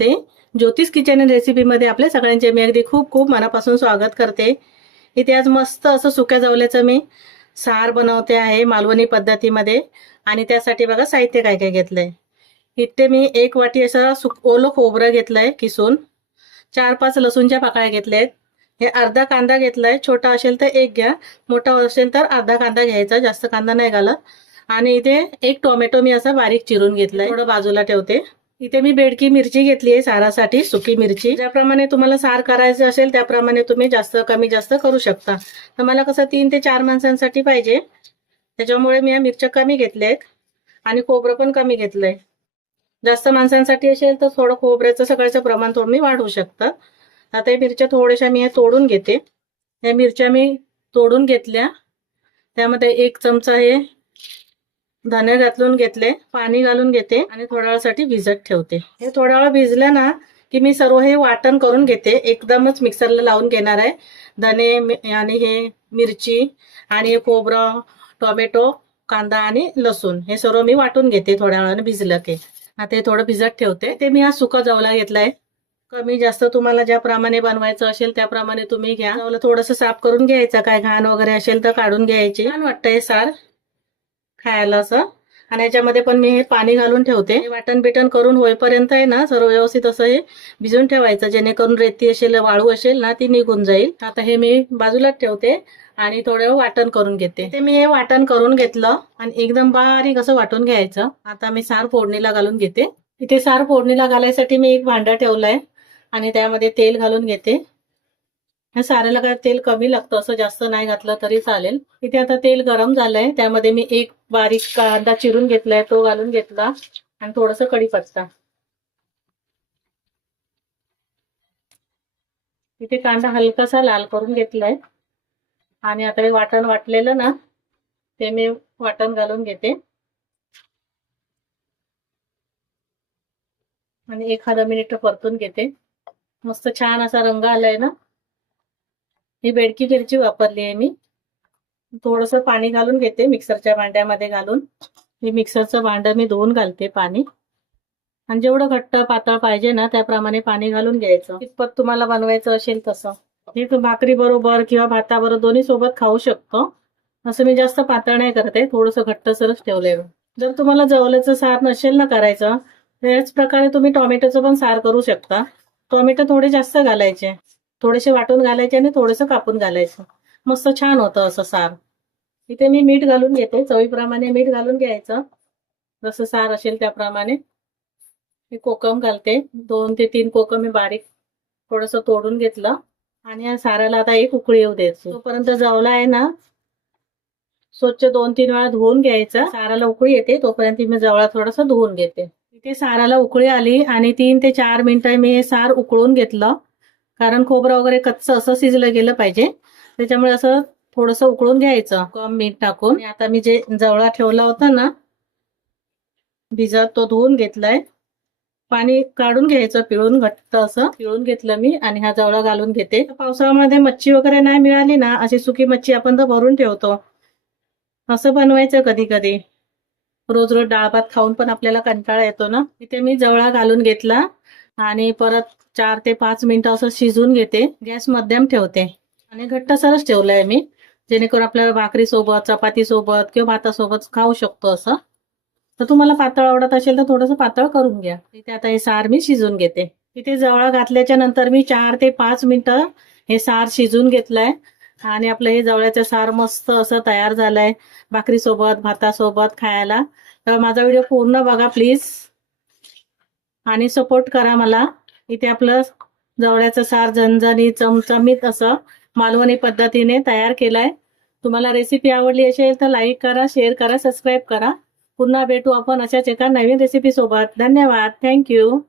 नमस्ते. ज्योतिष kitchen and रेसिपीमध्ये आपल्या सगळ्यांचे मी अगदी खूप खूप मनापासून स्वागत करते. इथे आज मस्त असं सुक्या जवल्याचं मी सार बनवते आहे मालवणी पद्धतीमध्ये. आणि त्यासाठी बघा साहित्य काय काय घेतलंय. इथे मी 1 वाटी असं ओलं खोबरं घेतलंय किसून, 4-5 लसूणच्या पाकळ्या घेतल्यात, हे अर्धा कांदा घेतलाय, छोटा असेल तर 1 घ्या, मोठा असेल तर अर्धा कांदा घ्यायचा, जास्त कांदा नाही घालत. आणि इथे 1 टोमॅटो मी असा बारीक चिरून घेतलाय, थोडं बाजूला ठेवते. इथे मी बेडकी मिरची घेतली आहे सारासाठी, सुकी मिरची. ज्याप्रमाणे तुम्हाला सार करायचं असेल त्याप्रमाणे तुम्ही जास्त कमी जास्त करू शकता. तर मला कसं 3 ते 4 माणसांसाठी पाहिजे, त्याच्यामुळे मी या मिरच्या कमी घेतल्यात आणि खोबरं पण कमी घेतलंय. जास्त माणसांसाठी असेल तर थोडं खोबऱ्याचं सगळ्याचं प्रमाण तुम्ही वाढवू शकता. आता या मिरच्या थोड्याशा मी तोडून घेते. या मिरच्या मी तोडून घेतल्या, त्यामध्ये 1 चमचा हे धने घालून घेतले, पाणी घालून घेते आणि थोड्या वेळासाठी भिजत ठेवते. हे थोडा वेळ भिजलं ना की मी सर्व हे वाटण करून घेते, एकदमच मिक्सरला लावून घेणार आहे. धने आणि हे मिरची आणि खोबरं, टोमॅटो, कांदा आणि लसूण हे सर्व मी वाटून घेते थोड्या वेळाने भिजलं की. आता हे थोडं भिजत ठेवते. ते मी हा सुका जवला घेतलाय. कमी जास्त तुम्हाला ज्याप्रमाणे बनवायचं असेल त्याप्रमाणे तुम्ही घ्या. जवला थोडंसं साफ करून घ्यायचं, काय घाण वगैरे असेल तर काढून घ्यायची. छान वाटतं हे सार खायला असं. आणि याच्यामध्ये पण मी हे पाणी घालून ठेवते. वाटण बिटण करून होईपर्यंत आहे ना सर्व व्यवस्थित असं हे भिजून ठेवायचं, जेणेकरून रेती असेल वाळू असेल ना ती निघून जाईल. आता हे मी बाजूलाच ठेवते आणि थोडं वाटण करून घेते. ते मी हे वाटण करून घेतलं आणि एकदम बारीक असं वाटून घ्यायचं. आता मी सार फोडणीला घालून घेते. इथे सार फोडणीला घालायसाठी मी 1 भांडा ठेवलाय आणि त्यामध्ये तेल घालून घेते. ह्या साऱ्याला काय तेल कमी लागतं, असं जास्त नाही घातलं तरी चालेल. इथे आता तेल गरम झालंय, त्यामध्ये मी 1 बारीक कांदा चिरून घेतलाय, तो घालून घेतला आणि थोडंसं कढीपत्ता. इथे कांदा हलकासा लाल करून घेतलाय आणि आता हे वाटण वाटलेलं ना ते मी वाटण घालून घेते आणि 1 मिनिट परतून घेते. मस्त छान असा रंग आलाय ना. ही बेडकी मिरची वापरली आहे मी. थोडंसं पाणी घालून घेते मिक्सरच्या भांड्यामध्ये घालून. हे मिक्सरचं भांडं मी धुवून घालते पाणी, आणि जेवढं घट्ट पातळ पाहिजे ना त्याप्रमाणे पाणी घालून घ्यायचं. कितपत तुम्हाला बनवायचं असेल तसं. हे भाकरी बरोबर किंवा भाताबरोबर दोन्ही सोबत खाऊ शकतो. असं मी जास्त पातळ नाही करते, थोडंसं घट्टसरच ठेवलंय. जर तुम्हाला जवल्याचं सार नसेल ना करायचं, त्याच प्रकारे तुम्ही टोमॅटोचं पण सार करू शकता. टोमॅटो थोडे जास्त घालायचे, थोडेसे वाटून घालायचे आणि थोडंसं कापून घालायचं. मस्त छान होतं असं सार. इथे मी मीठ घालून घेते, चवीप्रमाणे मीठ घालून घ्यायचं, जसं सार असेल त्याप्रमाणे. मी कोकम घालते, 2 ते 3 कोकम मी बारीक थोडंसं तोडून घेतलं आणि या साराला आता 1 उकळी येऊ द्यायची. तोपर्यंत जवला आहे ना स्वच्छ 2-3 वेळा धुवून घ्यायचा. साराला उकळी येते तोपर्यंत मी जवळा थोडंसं धुवून घेते. इथे साराला उकळी आली आणि 3 ते 4 मिनिटं मी हे सार उकळून घेतलं, कारण खोबरं वगैरे कच्चं असं शिजलं गेलं पाहिजे, त्याच्यामुळे असं थोडंसं उकळून घ्यायचं कम मीठ टाकून. आता मी जे जवळा ठेवला होता ना भिजत, तो धुवून घेतलाय. पाणी काढून घ्यायचं, पिळून घट्ट असं पिळून घेतलं मी आणि हा जवळा घालून घेते. पावसाळ्यामध्ये मच्छी वगैरे नाही मिळाली ना, अशी सुकी मच्छी आपण तर भरून ठेवतो, असं बनवायचं कधी कधी. रोज रोज डाळ भात खाऊन पण आपल्याला कंटाळा येतो ना. इथे मी जवळा घालून घेतला आणि परत 4 ते 5 मिनिटं असं शिजून घेते. गॅस मध्यम ठेवते आणि घट्टसरच ठेवलंय मी, जेणेकरून आपल्याला भाकरी सोबत, चपाती सोबत किंवा भातासोबत खाऊ शकतो असं. तर तुम्हाला पातळ आवडत असेल तर थोडंसं पातळ करून घ्या. इथे आता हे सार मी शिजून घेते. इथे जवळा घातल्याच्या नंतर मी 4 ते 5 मिनिटं हे सार शिजून घेतलंय आणि आपलं हे जवळ्याचं सार मस्त असं तयार झालंय भाकरी सोबत, भातासोबत खायला. तर माझा व्हिडिओ पूर्ण बघा प्लीज आणि सपोर्ट करा मला. इथे आपलं जवळ्याचं सार झणझणीत चमचमीत असं मालवणी पद्धतीने तयार केलंय. तुम्हाला रेसिपी आवडली असेल तर लाईक करा, शेअर करा, सबस्क्राईब करा. पुन्हा भेटू आपण अशाच एका नवीन रेसिपी सोबत. धन्यवाद. थँक्यू.